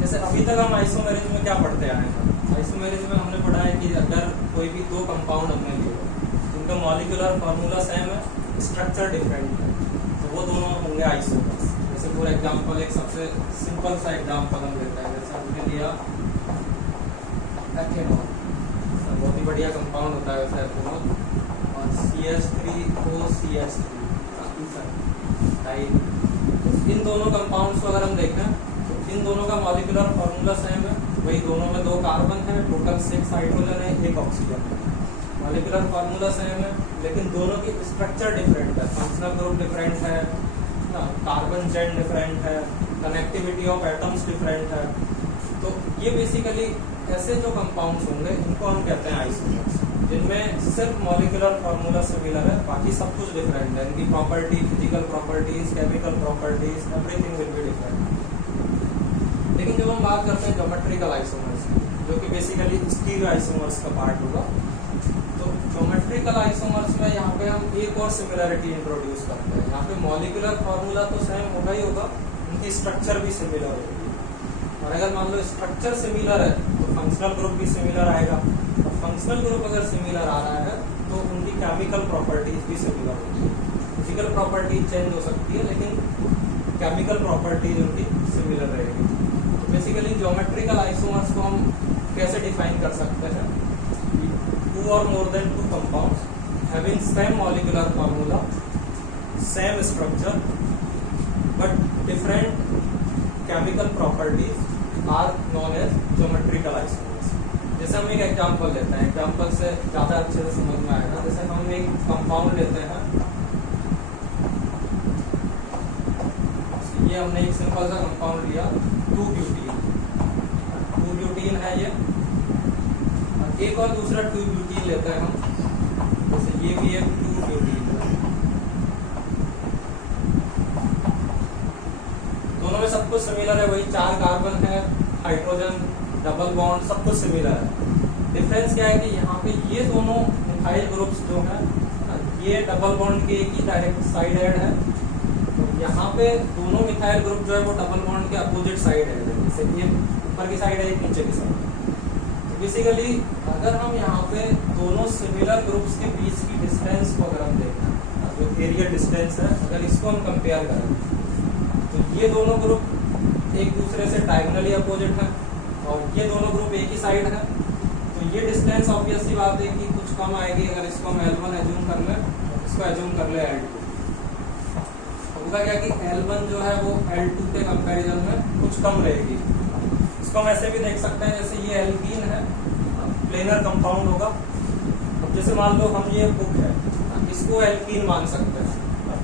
जैसे अभी तक हम आइसोमेरिज्म में क्या पढ़ते आए हैं? आइसोमेरिज्म में हमने पढ़ा है कि अगर कोई भी दो कंपाउंड हमने लिए जिनका मॉलिक्यूलर फार्मूला सेम है, स्ट्रक्चर डिफरेंट है, तो वो दोनों होंगे आइसोमर्स। जैसे फॉर एग्जांपल एक सबसे सिंपल सा एग्जांपल हम लेते हैं, जैसे हमने लिया एथेनॉल, बहुत ही बढ़िया कंपाउंड होता है वैसे एथेनॉल, और CH3OCH3 इन दोनों कंपाउंड्स को अगर हम देखें तो इन दोनों का मॉलिक्यूलर फार्मूला सेम है, वही दोनों में 2 कार्बन है, टोटल 6 हाइड्रोजन है, 1 ऑक्सीजन है। मॉलिक्यूलर फार्मूला सेम है लेकिन दोनों की स्ट्रक्चर डिफरेंट है, फंक्शनल ग्रुप डिफरेंट है, कार्बन चेन डिफरेंट है, कनेक्टिविटी ऑफ एटम्स डिफरेंट है। तो ये बेसिकली ऐसे जो कंपाउंड्स होंगे इनको हम कहते हैं आइसोमर्स, जिनमें सिर्फ मॉलिक्यूलर फार्मूला सिमिलर है, बाकी सब कुछ डिफरेंट है, इनकी property, physical properties, chemical properties, everything will be different. लेकिन जब हम बात करते हैं ज्योमेट्रिकल आइसोमर्स, जो कि बेसिकली स्टीरियो आइसोमर्स का पार्ट होगा, तो ज्योमेट्रिकल आइसोमर्स में यहाँ पे हम एक और सिमिलरिटी इंट्रोड्यूस करते हैं। यहाँ पे मॉलिक्यूलर फार्मूला तो सेम होगा ही होगा, उनकी स्ट्रक्चर भी सिमिलर होगी, और अगर मान लो स्ट्रक्चर सिमिलर है तो फंक्शनल ग्रुप भी सिमिलर आएगा, और फंक्शनल ग्रुप अगर सिमिलर आ रहा है तो उनकी केमिकल प्रॉपर्टीज भी सिमिलर होगी। फिजिकल प्रॉपर्टीज चेंज हो सकती है लेकिन केमिकल प्रॉपर्टीज उनकी सिमिलर रहेगी। तो बेसिकली ज्योमेट्रिकल आइसोमर्स को हम कैसे डिफाइन कर सकते हैं? 2 or more than 2 compounds having same molecular formula, same structure but different chemical properties are known as geometrical isomers। जैसे हम एक एग्जांपल लेते हैं, एग्जांपल से ज्यादा अच्छे से समझ में आएगा। जैसे हम एक कंपाउंड लेते हैं, ये हमने एक सिंपल सा कंपाउंड लिया 2-ब्यूटीन, 2-ब्यूटीन है ये, और एक और दूसरा 2-ब्यूटीन लेते हैं हम, जैसे ये भी एक 2-ब्यूटीन है। दोनों में सब कुछ सिमिलर है, वही 4 कार्बन है, हाइड्रोजन, डबल बॉन्ड, सब कुछ सिमिलर है। डिफरेंस क्या है कि यहाँ पे ये दोनों मिथाइल ग्रुप्स जो है, ये डबल बॉन्ड के एक ही डायरेक्ट साइड एड है, तो यहाँ पे दोनों मिथाइल ग्रुप जो है वो डबल बॉन्ड के अपोजिट साइड एड है, जैसे ये ऊपर की साइड है, एक नीचे की साइड है। तो बेसिकली अगर हम यहाँ पे दोनों सिमिलर ग्रुप्स के बीच की डिस्टेंस को अगर हम देखें, जो एरिया डिस्टेंस है, अगर इसको हम कंपेयर करें तो ये दोनों ग्रुप एक दूसरे से डायगोनली अपोजिट है, और ये दोनों ग्रुप एक ही साइड है, तो ये डिस्टेंस ऑब्वियसली बात है कि कुछ कम आएगी। अगर इसको हम L1 एज्यूम कर ले, इसको एज्यूम कर ले L2, होगा क्या कि L1 जो है वो L2 के कंपैरिजन में कुछ कम रहेगी। इसको हम ऐसे भी देख सकते हैं, जैसे ये एल्कीन है, प्लेनर कंपाउंड होगा। अब जैसे मान लो हम ये बुक है, इसको एल्कीन मान सकते हैं,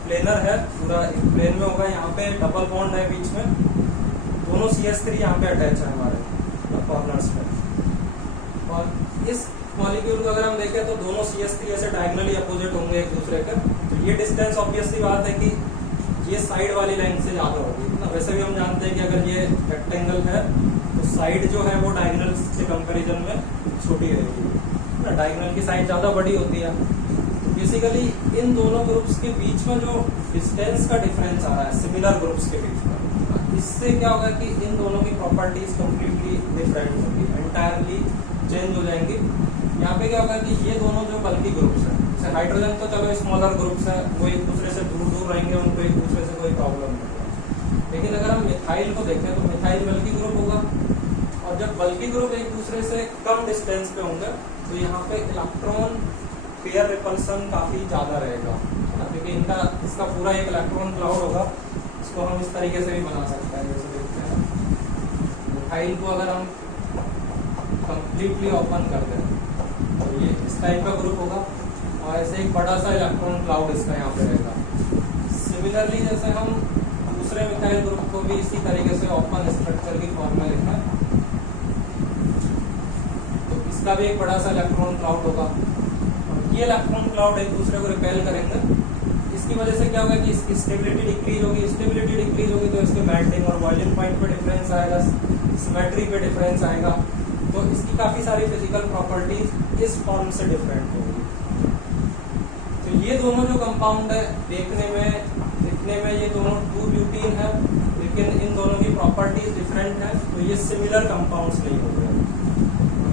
प्लेनर है, पूरा प्लेन में होगा, यहाँ पे डबल बॉन्ड है बीच में, दोनों CH3 यहाँ पे अटैच है हमारे कॉर्नर्स पे, और इस मॉलिक्यूल को अगर हम देखें तो दोनों CH3 ऐसे डायगोनली अपोजिट होंगे एक दूसरे के, तो ये डिस्टेंस ऑब्वियसली बात है कि ये साइड वाली लाइन से ज्यादा होगी ना। वैसे भी हम जानते हैं कि अगर ये रेक्टेंगल है तो साइड जो है वो डायगोनल के कंपैरिजन में छोटी रहेगी, डायगोनल की साइड ज्यादा बड़ी होती है। बेसिकली इन दोनों ग्रुप्स के बीच में जो डिस्टेंस का डिफरेंस आ रहा है सिमिलर ग्रुप्स के बीच में, इससे क्या होगा कि इन दोनों की प्रॉपर्टीज कंप्लीटली डिफरेंट होगी, एंटायरली चेंज हो जाएंगी। यहाँ पे क्या होगा कि ये दोनों जो बल्कि ग्रुप्स हैं, जैसे हाइड्रोजन तो चलो स्मॉलर ग्रुप्स हैं, वो एक दूसरे से दूर दूर रहेंगे, उनको एक दूसरे से कोई प्रॉब्लम नहीं है। लेकिन अगर हम मिथाइल को देखें तो मिथाइल बल्कि ग्रुप होगा, और जब बल्कि ग्रुप एक दूसरे से कम डिस्टेंस पे होंगे तो यहाँ पे इलेक्ट्रॉन पेयर रिपल्सन काफी ज्यादा रहेगा, क्योंकि इनका इसका पूरा एक इलेक्ट्रॉन क्लाउड होगा। इसको हम इस तरीके से भी बना सकते हैं, जैसे देखते हैं मिथाइल को अगर हम कंप्लीटली ओपन कर दें तो ये इस टाइप का ग्रुप होगा, और ऐसे एक बड़ा सा इलेक्ट्रॉन क्लाउड इसका यहाँ पे रहेगा। सिमिलरली जैसे हम दूसरे मिथाइल ग्रुप को भी इसी तरीके से ओपन स्ट्रक्चर की फॉर्म में लिखा है, तो इसका भी एक बड़ा सा इलेक्ट्रॉन क्लाउड होगा, और ये इलेक्ट्रॉन क्लाउड एक दूसरे को रिपेल करेंगे। इसकी वजह से क्या होगा कि इसकी स्टेबिलिटी डिक्रीज होगी, स्टेबिलिटी डिक्रीज होगी तो इसके मेल्टिंग और बॉइलिंग पॉइंट पे डिफरेंस आएगा, सिमेट्री पे डिफरेंस आएगा, तो इसकी काफी सारी फिजिकल प्रॉपर्टीज इस फॉर्म से डिफरेंट होगी। तो ये दोनों जो कंपाउंड है दिखने में ये दोनों 2 ब्यूटीन है, लेकिन इन दोनों की प्रॉपर्टीज डिफरेंट है, तो तो ये सिमिलर कंपाउंड्स नहीं होंगे।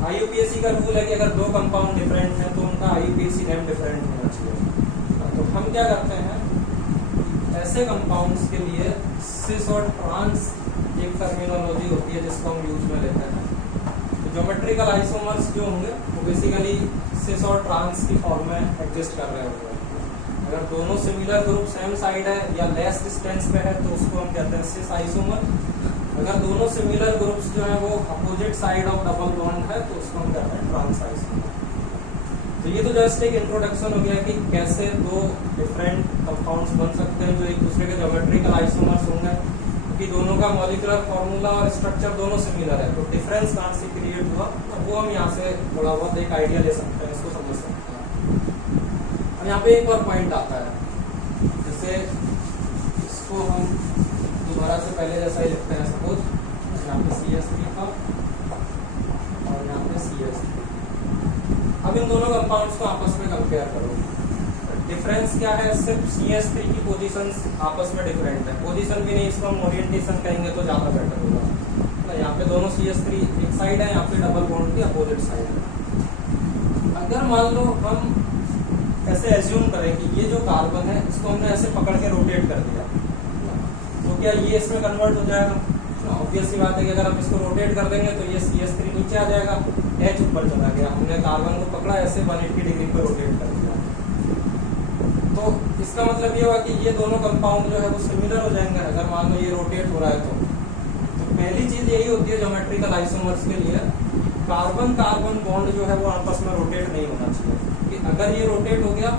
आईयूपीएसी का रूल है कि अगर दो कंपाउंड डिफरेंट है तो उनका आईयूपीएसी नेम डिफरेंट होना चाहिए। तो हम क्या करते हैं, ऐसे कंपाउंड्स के लिए सिस और ट्रांस एक टर्मिनोलॉजी होती है जिसको हम यूज में लेते हैं। तो ज्योमेट्रिकल आइसोमर्स जो होंगे वो बेसिकली सिस और ट्रांस की फॉर्म में एग्जिस्ट कर रहे होंगे। अगर दोनों सिमिलर ग्रुप सेम साइड है या लेस डिस्टेंस पे है तो उसको हम कहते हैं सिस आइसोमर। अगर दोनों सिमिलर ग्रुप्स जो है वो opposite side of double bond है तो उसको हम कहते हैं ट्रांस आइसोमर। तो ये तो जस्ट एक इंट्रोडक्शन हो गया कि कैसे दो डिफरेंट कंपाउंड्स बन सकते हैं जो एक दूसरे के ज्योमेट्रिकल आइसोमर्स होंगे, कि दोनों का मॉलिक्यूलर फॉर्मूला और स्ट्रक्चर दोनों सिमिलर है। तो डिफरेंस कहाँ से क्रिएट हुआ वो हम यहाँ से थोड़ा बहुत एक आइडिया ले सकते हैं, इसको समझ सकते हैं। और यहाँ पे एक और पॉइंट आता है, जैसे इसको हम दोबारा से पहले जैसा ही लिखते हैं। सपोज यहाँ पे CH3 था और यहाँ पे CH3। अब इन दोनों कंपाउंड्स को आपस में कंपेयर करो। डिफरेंस क्या है, सिर्फ CH3 की पोजीशंस आपस में डिफरेंट है। पोजीशन भी नहीं, इसको हम ओरिएंटेशन कहेंगे तो ज्यादा बेटर होगा। यहाँ पे दोनों CH3 एक साइड है, यहाँ पे डबल बॉन्ड की अपोजिट साइड है। अगर मान लो हम ऐसे एज्यूम करें कि ये जो कार्बन है इसको हमने ऐसे पकड़ के रोटेट कर दिया, तो क्या ये इसमें कन्वर्ट हो जाएगा? ऑब्वियस सी बात है कि अगर हम इसको रोटेट कर देंगे तो ये CH3 नीचे आ जाएगा, H ऊपर चला गया। हमने कार्बन को पकड़ा ऐसे 180 डिग्री पर रोटेट कर दिया, तो इसका मतलब ये हुआ कि ये दोनों कंपाउंड जो है वो सिमिलर हो जाएंगे अगर मान लो ये रोटेट हो रहा है तो पहली चीज यही होती है ज्योमेट्रिकल आइसोमर्स के लिए, कार्बन कार्बन बॉन्ड जो है वो आपस में रोटेट नहीं होना चाहिए। कि अगर ये रोटेट हो गया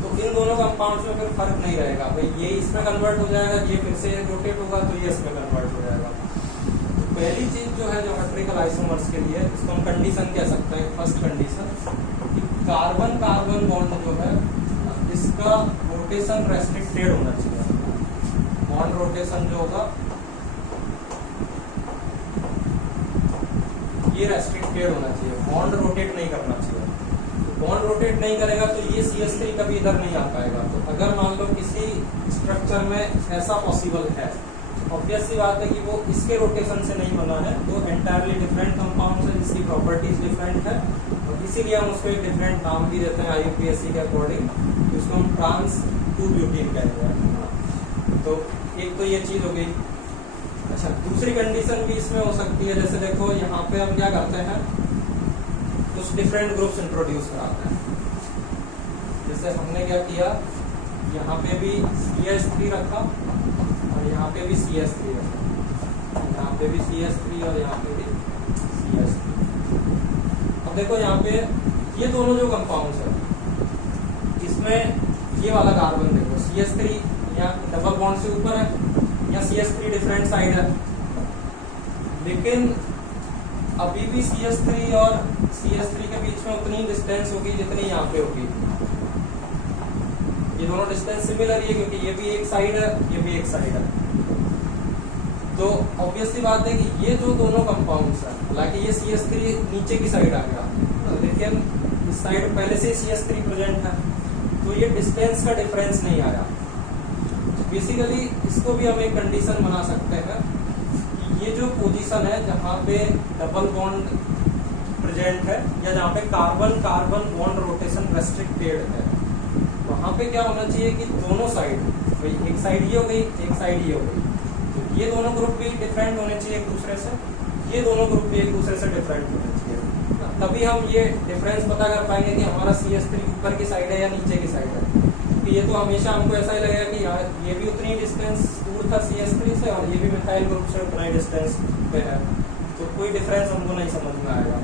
तो इन दोनों कंपाउंड्स में फिर फर्क नहीं रहेगा, भाई ये इसमें कन्वर्ट हो जाएगा, ये फिर से रोटेट होगा तो ये इसमें कन्वर्ट हो जाएगा। तो पहली चीज जो है ज्योमेट्रिकल आइसोमर्स के लिए, इसको हम कंडीशन कह सकते हैं, फर्स्ट कंडीशन, कि कार्बन कार्बन बॉन्ड जो है इसका रोटेशन रेस्ट्रिक्टेड होना चाहिए। बॉन्ड रोटेशन जो होगा ये रेस्ट्रिक्टेड होना चाहिए, बॉन्ड रोटेट नहीं करना चाहिए। बॉन्ड रोटेट नहीं करेगा तो ये CH3 कभी इधर नहीं आ पाएगा। तो अगर मान लो किसी स्ट्रक्चर में ऐसा पॉसिबल है, ऑब्वियस सी बात है कि वो इसके रोटेशन से नहीं बना है, तो एंटायरली डिफरेंट कंपाउंड है जिसकी प्रॉपर्टीज डिफरेंट है, और इसीलिए हम उसको एक डिफरेंट नाम भी देते हैं IUPAC के अकॉर्डिंग, जिसको हम ट्रांस 2-ब्यूटीन कहते हैं। तो एक तो ये चीज हो गई। अच्छा, दूसरी कंडीशन भी इसमें हो सकती है, जैसे देखो यहाँ पे हम क्या करते हैं, कुछ डिफरेंट ग्रुप्स इंट्रोड्यूस कराते हैं। जैसे हमने क्या किया, यहाँ पे भी CH3 रखा और यहाँ पे भी CH3 रखा, यहाँ पे भी CH3 और यहाँ पे भी CH3। अब देखो यहाँ पे ये दोनों जो कंपाउंड्स है, इसमें ये वाला कार्बन देखो CH3 यहाँ डबल बॉन्ड से ऊपर है, या CH3 डिफरेंट साइड है, लेकिन अभी भी CH3 और CH3 के बीच में उतनी डिस्टेंस होगी जितनी यहाँ पे होगी। ये दोनों डिस्टेंस सिमिलर ही है क्योंकि ये भी एक साइड है, ये भी एक साइड है। तो ऑब्वियसली बात है कि ये जो दोनों कंपाउंड्स है, हालांकि ये CH3 नीचे की साइड आ गया, लेकिन इस साइड पहले से CH3 प्रेजेंट है, तो ये डिस्टेंस का डिफरेंस नहीं आया। बेसिकली इसको भी हम एक कंडीशन बना सकते हैं कि ये जो पोजीशन है जहाँ पे डबल बॉन्ड प्रेजेंट है या जहाँ पे carbon carbon bond rotation restricted है, वहाँ पे क्या होना चाहिए कि दोनों साइड, एक साइड ये हो गई, एक साइड ये हो गई, तो ये दोनों ग्रुप भी डिफरेंट होने चाहिए एक दूसरे से, ये दोनों ग्रुप भी एक दूसरे से डिफरेंट होने चाहिए। तभी हम ये डिफरेंस पता कर पाएंगे कि हमारा CH3 ऊपर की साइड है या नीचे की साइड है। क्योंकि ये तो हमेशा हमको ऐसा ही लगेगा कि यार ये भी उतनी डिस्टेंस दूर था CH3 से और ये भी मिथाइल ग्रुप से उतना ही डिस्टेंस पे है, तो कोई डिफरेंस हमको नहीं समझ में आएगा।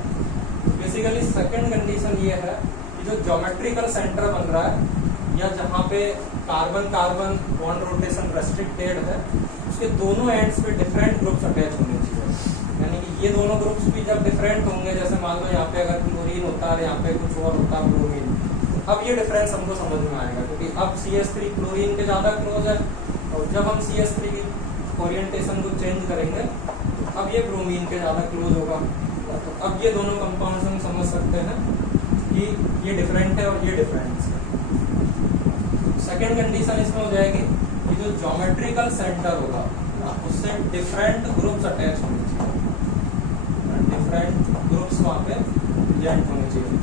तो बेसिकली सेकंड कंडीशन ये है कि जो ज्योमेट्रिकल सेंटर बन रहा है या जहाँ पे carbon carbon bond rotation restricted है, उसके दोनों एंड्स पे डिफरेंट ग्रुप्स अटैच होने चाहिए। यानी कि ये दोनों ग्रुप्स भी जब डिफरेंट होंगे, जैसे मान लो यहाँ पे अगर क्लोरीन होता है, यहाँ पे कुछ और होता है ब्रोमीन, अब ये डिफरेंस हमको समझ में आएगा क्योंकि अब CH3 क्लोरीन के ज्यादा क्लोज है, और जब हम CH3 की ओरिएंटेशन को चेंज करेंगे तो अब ये ब्रोमीन के ज्यादा क्लोज होगा। तो अब ये दोनों कंपाउंड्स हम समझ सकते हैं कि ये डिफरेंट है और ये डिफरेंट है। सेकेंड कंडीशन इसमें हो जाएगी कि जो ज्योमेट्रिकल सेंटर होगा उससे डिफरेंट ग्रुप्स अटैच होने चाहिए। डिफरेंट ग्रुप्स वहाँ पे प्रेजेंट होने चाहिए,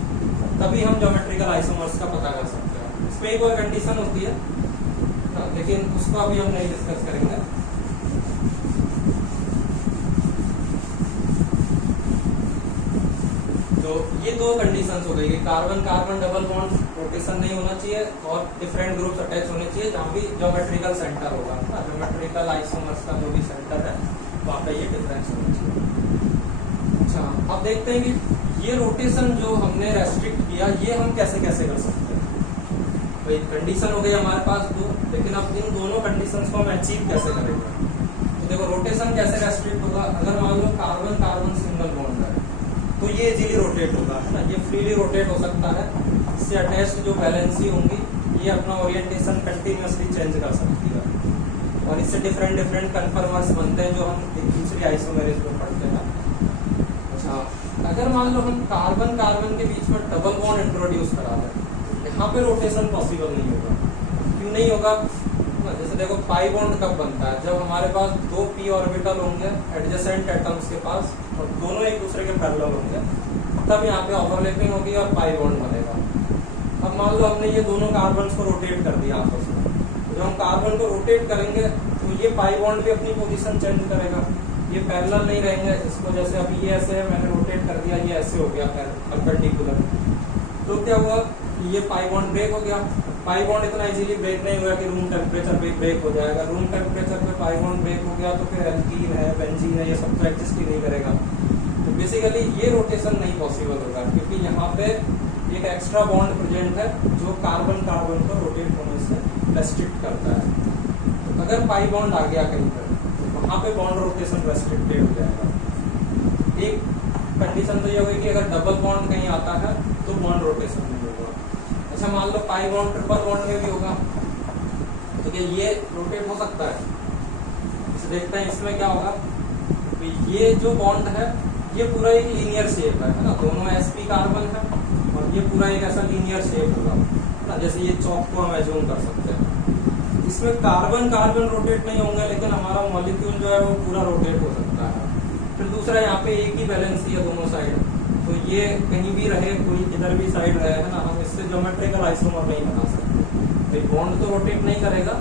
तभी हम ज्योमेट्रिकल आइसोमर्स का पता कर सकते हैं। इसमें एक और कंडीशन होती है, लेकिन उसको अभी हम नहीं डिस्कस करेंगे। तो ये दो कंडीशंस हो गई कि carbon carbon double bond rotation नहीं होना चाहिए और डिफरेंट ग्रुप्स अटैच होने चाहिए जहाँ भी ज्योमेट्रिकल सेंटर होगा, ज्योमेट्रिकल आइसोमर्स का जो भी सेंटर है वहाँ पे ये डिफरेंस होना चाहिए। अच्छा, अब देखते हैं कि ये रोटेशन जो हमने रेस्ट्रिक्ट किया ये हम कैसे कैसे कर सकते हैं। तो एक कंडीशन हो गई हमारे पास दो, लेकिन अब इन दोनों कंडीशंस को हम अचीव कैसे करेंगे। तो देखो रोटेशन कैसे रेस्ट्रिक्ट होगा, अगर मान low carbon carbon single bond है तो ये इजीली रोटेट होगा, है ना, ये फ्रीली रोटेट हो सकता है। इससे अटैच्ड जो वैलेंसी होंगी ये अपना ओरिएंटेशन कंटिन्यूअसली चेंज कर सकती है, और इससे डिफरेंट डिफरेंट कन्फर्मर्स बनते हैं जो हम एक दूसरी आइसोमेरिज में पढ़ते हैं। अच्छा, अगर मान लो हम कार्बन कार्बन के बीच में डबल बॉन्ड इंट्रोड्यूस करा दें, यहाँ पे रोटेशन पॉसिबल नहीं होगा। क्यों नहीं होगा? जैसे देखो पाई बॉन्ड कब बनता है, जब हमारे पास दो p ऑर्बिटल होंगे एडजेसेंट एटम्स के पास और दोनों एक दूसरे के पैरेलल होंगे, तब यहाँ पे ओवरलैपिंग होगी और पाई बॉन्ड बनेगा। अब मान लो हमने ये दोनों कार्बन्स को रोटेट कर दिया आपस में, जब हम कार्बन को रोटेट करेंगे तो ये पाई बॉन्ड भी अपनी पोजीशन चेंज करेगा, ये पैरेलल नहीं रहेंगे। इसको जैसे अभी ये ऐसे है, मैंने रोटेट कर दिया, ये ऐसे हो गया परपेंडिकुलर, तो क्या हुआ, ये पाई बॉन्ड ब्रेक हो गया। पाई बॉन्ड इतना इजीली ब्रेक नहीं हुआ कि रूम टेम्परेचर पे ब्रेक हो जाएगा। रूम टेम्परेचर पे पाई बॉन्ड ब्रेक हो गया तो फिर एल्कीन है, बेंजीन है, ये सब तो एग्जिस्ट ही नहीं करेगा। तो बेसिकली ये रोटेशन नहीं पॉसिबल होगा, क्योंकि यहाँ पे एक एक्स्ट्रा बॉन्ड प्रेजेंट है जो कार्बन कार्बन को रोटेट होने से रेस्ट्रिक्ट करता है। तो अगर पाई बॉन्ड आ गया कहीं पर तो वहाँ पे बॉन्ड रोटेशन रेस्ट्रिक्टेड हो जाएगा। एक कंडीशन तो ये होगी कि अगर डबल बॉन्ड कहीं आता है तो बॉन्ड रोटेशन नहीं होगा। अच्छा, मान लो पाई बॉन्ड ट्रिपल बॉन्ड में भी होगा तो क्या ये रोटेट हो सकता है? इसे देखते हैं, इसमें क्या होगा, तो ये जो बॉन्ड है ये पूरा एक लीनियर शेप है ना, दोनों sp कार्बन है और ये पूरा एक ऐसा लीनियर शेप होगा ना, जैसे ये चौक को हम एज्यूम कर सकते हैं। इसमें कार्बन कार्बन रोटेट नहीं होंगे, लेकिन हमारा मॉलिक्यूल जो है वो पूरा रोटेट हो सकता है। फिर दूसरा, यहाँ पे एक ही बैलेंसी है दोनों साइड, तो ये कहीं भी रहे, कोई इधर भी साइड रहे, है ना, हम इससे ज्योमेट्रिकल आइसोमर नहीं बना सकते। बॉन्ड तो रोटेट नहीं करेगा,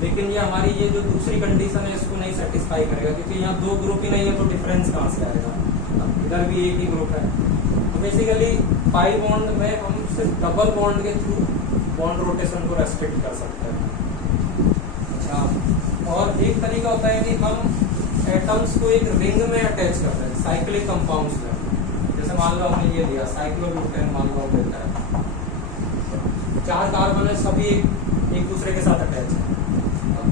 लेकिन ये हमारी ये जो दूसरी कंडीशन है इसको नहीं सेटिस्फाई करेगा, क्योंकि यहाँ दो ग्रुप ही नहीं है तो डिफरेंस कहाँ से आएगा, इधर भी एक ही ग्रुप है। तो बेसिकली पाई बॉन्ड में हम सिर्फ डबल बॉन्ड के थ्रू बॉन्ड रोटेशन को रेस्ट्रिक्ट कर सकते हैं। अच्छा, और एक तरीका होता है कि हम एटम्स को एक रिंग में अटैच कर रहे हैं साइक्लिक कंपाउंड्स में। जैसे मान लो हमने ये दिया साइक्लोब्यूटेन, मान लो हम लेता है, 4 कार्बन है, सभी एक दूसरे के साथ अटैच है।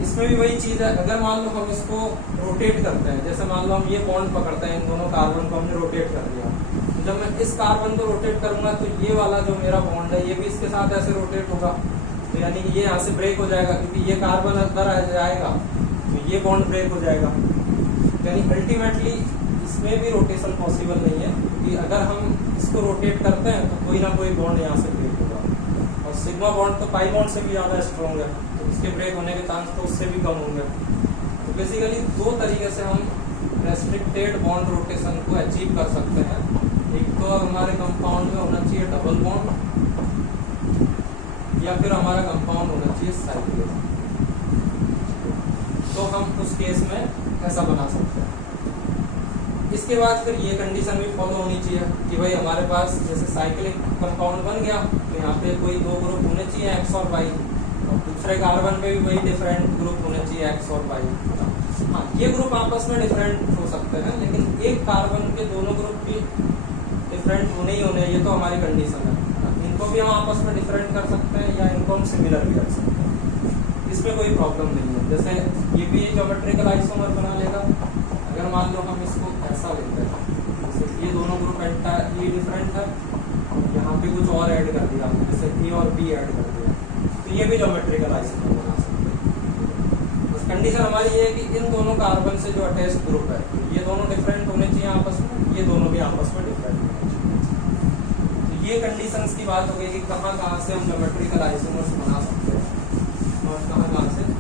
इसमें भी वही चीज है, अगर मान लो हम इसको रोटेट करते हैं, जैसे मान लो हम ये बॉन्ड पकड़ते हैं, इन दोनों कार्बन को हमने रोटेट कर दिया, तो जब मैं इस कार्बन को रोटेट करूंगा तो ये वाला जो मेरा बॉन्ड है ये भी इसके साथ ऐसे रोटेट होगा, तो यानी कि ये यहाँ से ब्रेक हो जाएगा, क्योंकि ये कार्बन अंदर आ जाएगा तो ये बॉन्ड ब्रेक हो जाएगा। यानी अल्टीमेटली इसमें भी रोटेशन पॉसिबल नहीं है, क्योंकि अगर हम इसको रोटेट करते हैं तो कोई ना कोई बॉन्ड यहाँ से ब्रेक होगा, और सिग्मा बॉन्ड तो पाई बॉन्ड से भी ज्यादा स्ट्रॉन्ग है, तो इसके ब्रेक होने के चांस तो उससे भी कम होंगे। तो बेसिकली दो तरीके से हम रेस्ट्रिक्टेड बॉन्ड रोटेशन को अचीव कर सकते हैं। एक तो हमारे कंपाउंड में होना चाहिए डबल बॉन्ड, या फिर हमारा कंपाउंड होना चाहिए साइक्लिक, तो हम उस केस में ऐसा बना सकते हैं। इसके बाद फिर ये कंडीशन भी फॉलो होनी चाहिए कि भाई हमारे पास जैसे साइक्लिक कंपाउंड बन गया तो यहाँ पे कोई दो ग्रुप होने चाहिए एक्स और वाई, और दूसरे कार्बन पे भी वही डिफरेंट ग्रुप होने चाहिए एक्स और वाई। हाँ, ये ग्रुप आपस में डिफरेंट हो सकते हैं, लेकिन एक कार्बन के दोनों ग्रुप भी डिफरेंट होने ही होने, ये तो हमारी कंडीशन है। इनको भी हम आपस में डिफरेंट कर सकते हैं या इनको हम सिमिलर भी कर सकते हैं, इसमें कोई प्रॉब्लम नहीं है। जैसे ये भी ज्योमेट्रिकल आइसोमर बना लेगा। अगर मान लो हम इसको ऐसा लेते हैं, जैसे ये दोनों ग्रुप ये डिफरेंट है, यहाँ पे कुछ और ऐड कर दिया, जैसे ए और बी ऐड कर दिया, तो ये भी ज्योमेट्रिकल आइसोमर बना सकते हैं। बस कंडीशन हमारी ये है कि इन दोनों कार्बन से जो अटैच ग्रुप है ये दोनों डिफरेंट होने चाहिए आपस में, ये दोनों भी आपस में डिफरेंट होने चाहिए। तो ये कंडीशंस की बात हो गई कि कहाँ से हम ज्योमेट्रिकल आइसोमर्स बना सकते हैं और कहाँ से